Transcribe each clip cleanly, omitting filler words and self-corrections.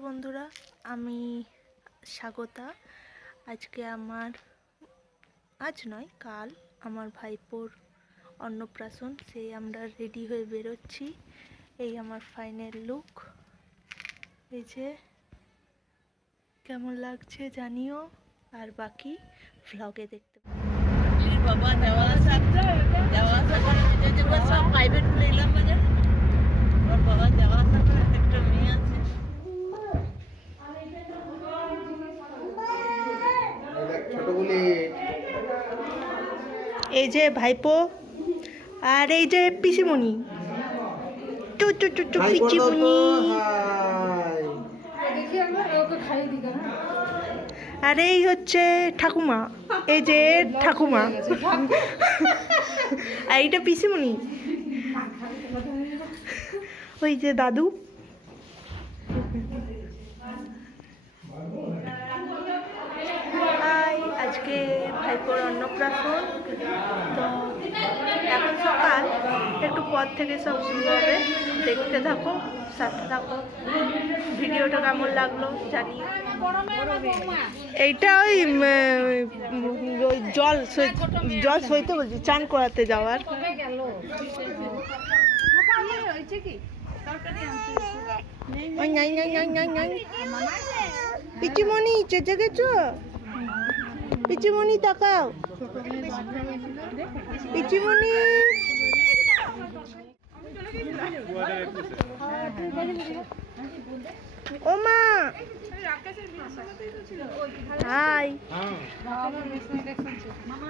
নমস্কার বন্ধুরা, আমি স্বাগতা। আজকে আজ নয় কাল আমার ভাইপোর অন্নপ্রাশন, সেই আমরা রেডি হয়ে বেরোচ্ছি। এই আমার ফাইনাল লুক। এই যে কেমন লাগছে জানিও, আর বাকি ভ্লগে দেখতে এই যে ভাইপো আর এই যে পিসিমণি, পিসিমণি আর এই হচ্ছে ঠাকুমা, এই যে ঠাকুমা আর এইটা পিসিমণি, ওই যে দাদু। আজকে ভাইপোর অন্নপ্রাশন, তো এখন সকাল, একটু পর থেকে সব শুরু হবে। দেখতে থাকো, সাথে থাকো। ভিডিওটা কেমন লাগলো জানি। এইটা ওই জল সইতে বলছি, চান করাতে যাওয়ার। পিচুমণি চেঁচে গেছো? পিচুমণি তাকাও, পিচুমণি। ও মা, হাই।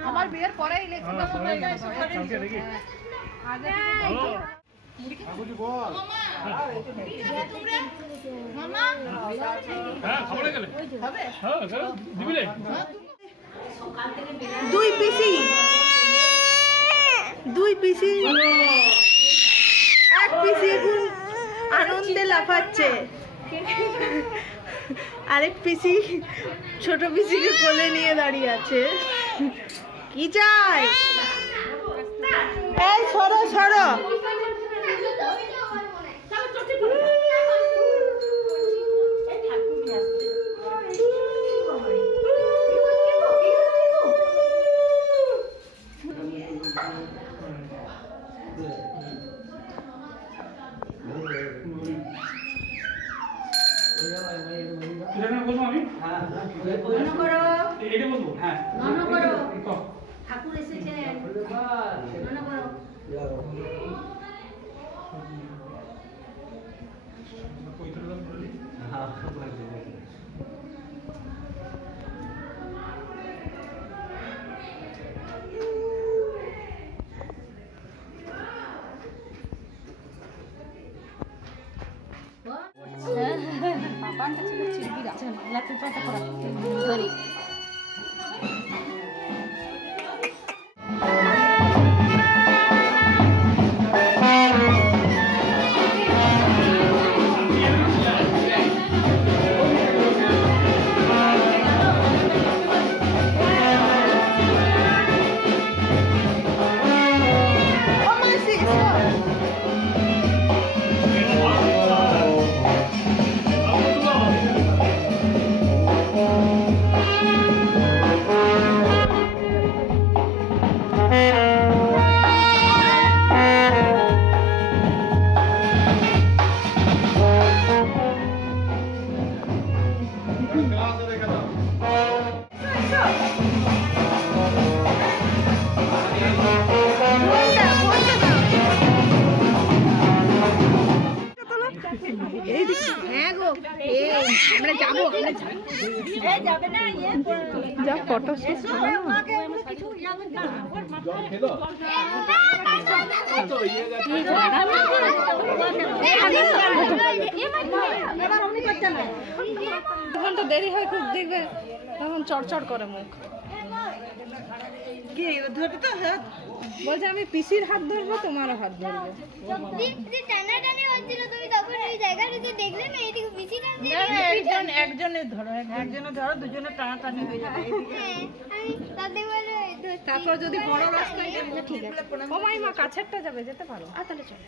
আমার বিয়ের পরে ইলেকশন হয়ে গেছে। দুই পিসি এক পিসি এখন আনন্দে লাফাচ্ছে, আরেক পিসি ছোট পিসিকে কোলে নিয়ে দাঁড়িয়ে আছে। কি চাই? এই সরো সরো। ঠাকুর এসেছেন, papan kecil-kecil tidak lihat itu apa dari যা ফটো তখন তো দেরি হয় খুব, দেখবে তখন চড়চড় করে মুখ। কি ধরবে তো হাত? বলছে আমি পিসির হাত ধরবো, তোমারও হাত ধরবো। একজনে ধরো, দুজনে টানাটানি হয়ে যাবে। তারপর যদি বড় রাস্তায় ঠিক আছে। ও মাইমা কাছেরটা যাবে, যেতে পারো। তাহলে চলো।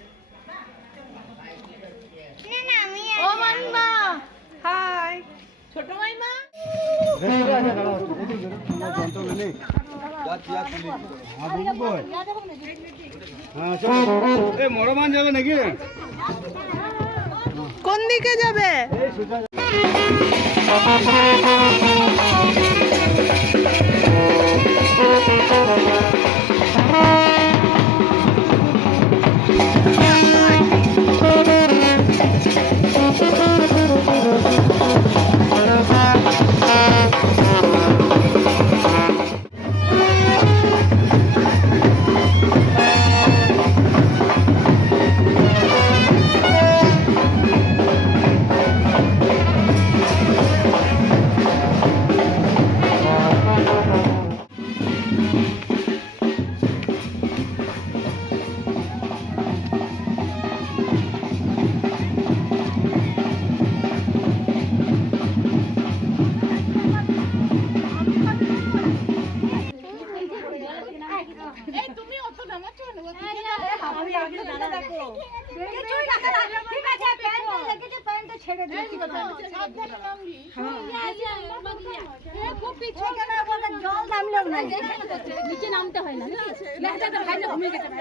ও মাইমা হাই। মরমান যাবে নাকি? কোন দিকে যাবে? নিচে নামতে হয় না ঘুমিয়ে গেছে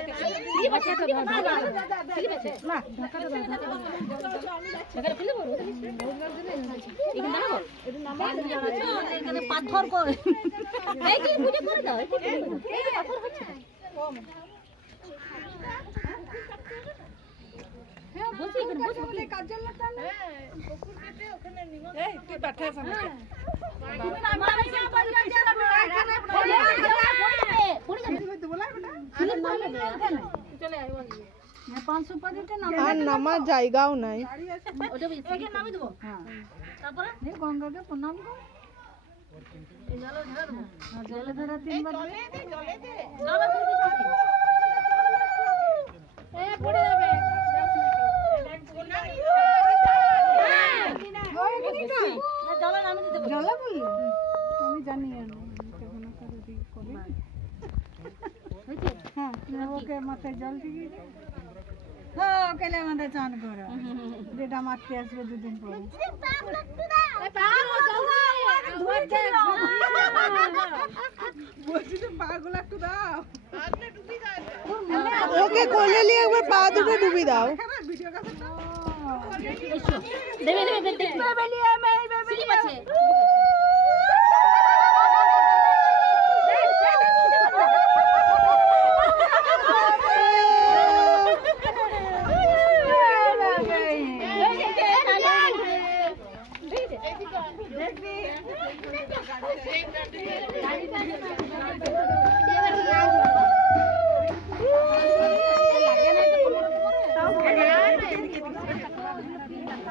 পাথর করে দাও পাথর হচ্ছে আর নামার জায়গাও নাই। গঙ্গাকে প্রণাম কর জলে ধরা 3 বার পড়ে যাবে জলে বললি আমি জানি হ্যাঁ ওকে মাথায় জল ঠিকই ওকে আমাদের চান করো যেটা মারতে আসবে 2 দিন পরে ওকে কোলে নিয়ে একবার পা দুটো ডুবি দাও। দেবে দেখতে স্লিপ আছে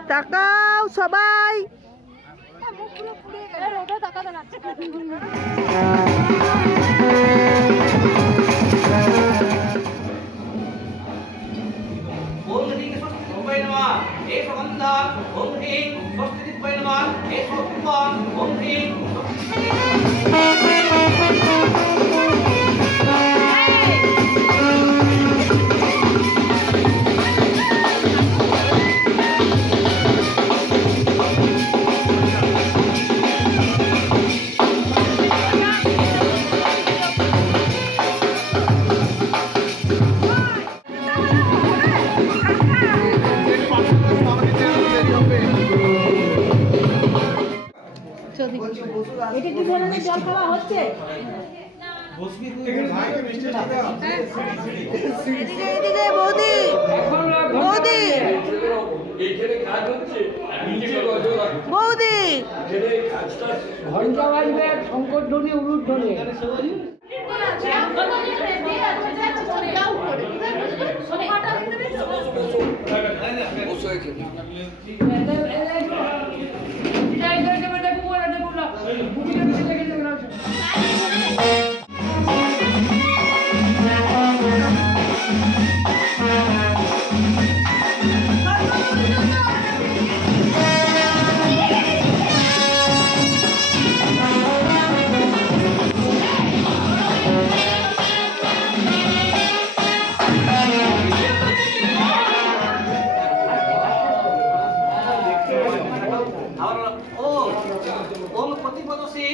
তাকাও সবাই। ओम ह्रीं स्वस्तिदिव्यै नमः एष गन्धः ओम ह्रीं स्वस्तिदिव्यै नमः एष पुष्पः ओम ह्रीं এদিকে এদিকে বৌদি বৌদি বৌদি ঘন্টা বাজবে শঙ্করধ্বনি উলুধ্বনি ओ ওম প্রতিপদসি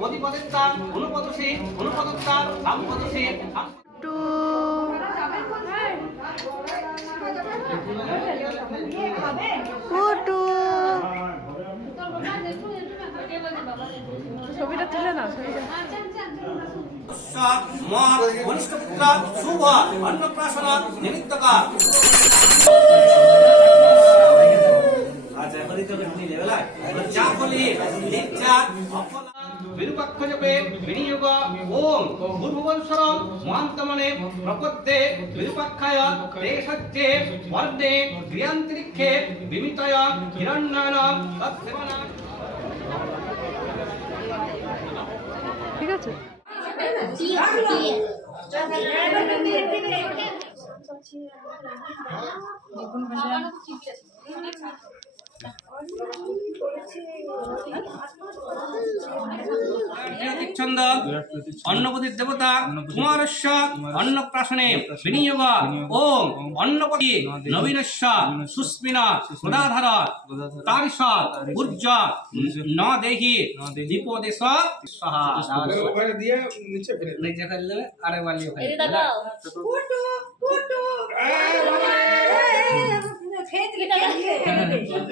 প্রতিপদিত্তাং অনুপদসি অনুপদিত্তাং সাম্পদসি টু ফুটু ছবিটা তুলে না মত কনিষ্ঠপুত্র শুভ অন্নপ্রাশন নিমিত্তকা আচ্ছা হরি তো নিলে বলা যা বলি দীক্ষা অফলা বিরূপাক্ষ জপে বিনিয়োগ ওম পূর্ববংশরম মহান্তমনে প্রপদ্যে বিরূপাক্ষায় তে সজ্জে বর্ণে ক্রিয়ান্তরিক্ষে বিমিতয় হিরণ্যয়ন তৎসেবনা। ঠিক আছে ছন্দ অন্নপতির দেবতা কুমারস্য অন্নপ্রাশনে বিনিয়োগ ওম অন্নপতি নবীনস্য সুস্মিনা গদাধর তারিষ ঊর্জ ন দেহি দীপদেশ সাহা নিচে ফেললে আরে বালি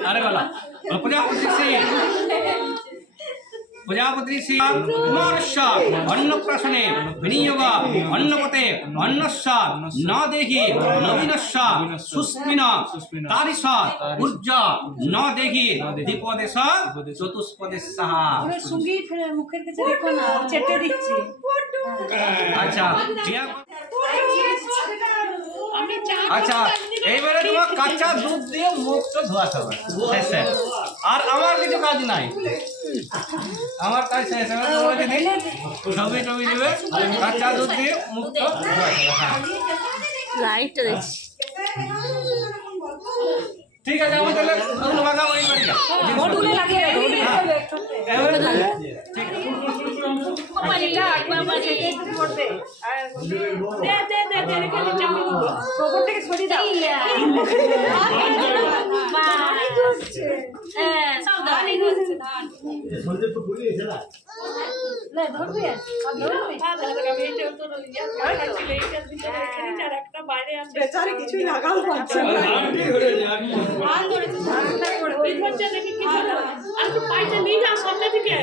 আরে বলা প্রজাপতি শ্রী কুমারস্য অন্নপ্রাশনে বিনিয়োগ অন্নপতে অন্নস্য ন দেহি নবীনস্য সুস্মিনা তারিষ ঊর্জ ন দেহি দীপদেশ চতুষ্পদে সাহা। সঙ্গী মুখের কাছে রেখো না, চেটে দিচ্ছি। আচ্ছা আচ্ছা এইবারে তোমার কাঁচা দুধ দিয়ে মুখটা ধোয়াতে হবে শেষে। আর আমার কিছু কাজ নাই, আমার কাজ শেষ। ছবি টবি দেবে, কাঁচা দুধ দিয়ে মুখটা ধোয়াতে হবে। হ্যাঁ লাইটটা দেখছি ঠিক আছে, আমার তাহলে ওগুলো মাখামাখি করি না। এবারে ঠিক আছে। কিছুই লাগাও পাচ্ছে দেখি